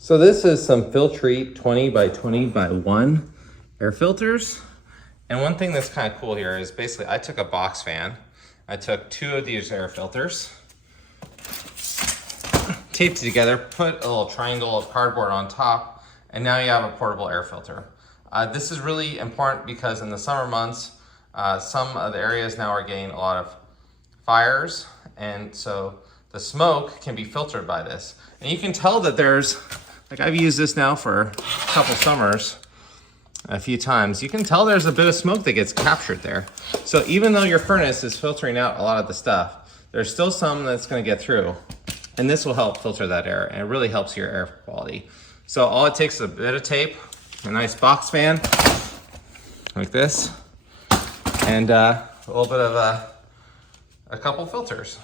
So this is some Filtrete 20 by 20 by 1 air filters. And one thing that's kind of cool here is basically I took a box fan. I took 2 of these air filters, taped it together, put a little triangle of cardboard on top, and now you have a portable air filter. This is really important because in the summer months, some of the areas now are getting a lot of fires, and so the smoke can be filtered by this. And you can tell that there's, like I've used this now for a couple summers, a few times. You can tell there's a bit of smoke that gets captured there. So even though your furnace is filtering out a lot of the stuff, there's still some that's gonna get through. And this will help filter that air, and it really helps your air quality. So all it takes is a bit of tape, a nice box fan, like this, and a little bit of a couple filters.